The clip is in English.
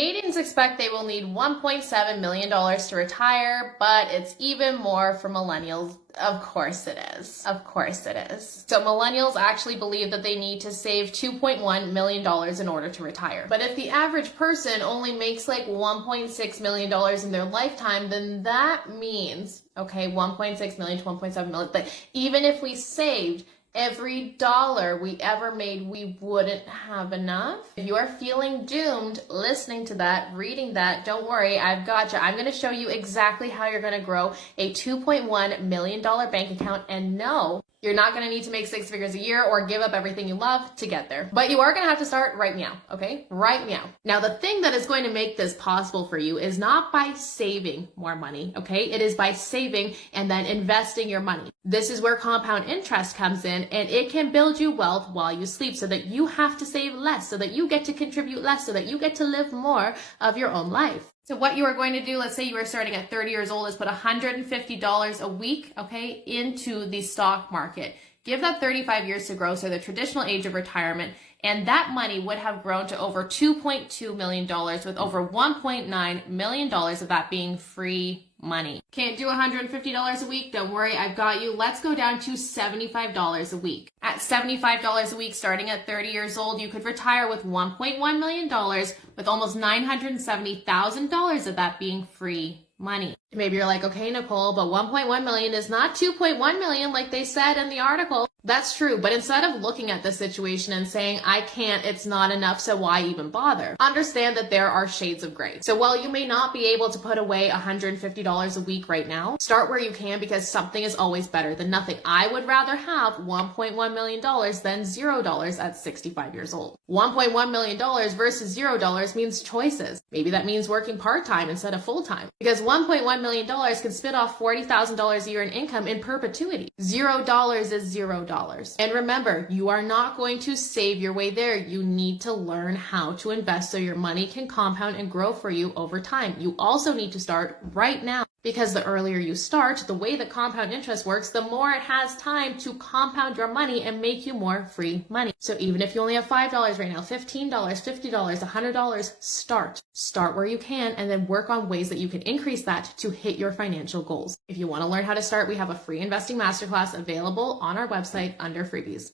Canadians expect they will need $1.7 million to retire, but it's even more for millennials. Of course it is. Of course it is. So millennials actually believe that they need to save $2.1 million in order to retire. But if the average person only makes like $1.6 million in their lifetime, then that means, okay, 1.6 million to 1.7 million, but even if we saved every dollar we ever made, we wouldn't have enough. If you are feeling doomed listening to that, reading that, don't worry, I've got you. I'm going to show you exactly how you're going to grow a $2.1 million bank account. And no, you're not going to need to make 6 figures a year or give up everything you love to get there. But you are going to have to start right now, okay? Right now. Now, the thing that is going to make this possible for you is not by saving more money, okay? It is by saving and then investing your money. This is where compound interest comes in, and it can build you wealth while you sleep so that you have to save less, so that you get to contribute less, so that you get to live more of your own life. So what you are going to do, let's say you are starting at 30 years old, is put $150 a week, okay, into the stock market. Give that 35 years to grow, so the traditional age of retirement, and that money would have grown to over $2.2 million, with over $1.9 million of that being free money. Can't do $150 a week? Don't worry, I've got you. Let's go down to $75 a week. At $75 a week, starting at 30 years old, you could retire with $1.1 million, with almost $970,000 of that being free money. Maybe you're like, okay, Nicole, but 1.1 million is not 2.1 million like they said in the article. That's true, but instead of looking at the situation and saying, I can't, it's not enough, so why even bother? Understand that there are shades of gray. So while you may not be able to put away $150 a week right now, start where you can, because something is always better than nothing. I would rather have $1.1 million than $0 at 65 years old. $1.1 million versus $0 means choices. Maybe that means working part-time instead of full-time, because $1.1 million can spit off $40,000 a year in income in perpetuity. $0 is $0. And remember, you are not going to save your way there. You need to learn how to invest so your money can compound and grow for you over time. You also need to start right now, because the earlier you start, the way that compound interest works, the more it has time to compound your money and make you more free money. So even if you only have $5 right now, $15, $50, $100, start. Start where you can, and then work on ways that you can increase that to hit your financial goals. If you want to learn how to start, we have a free investing masterclass available on our website under freebies.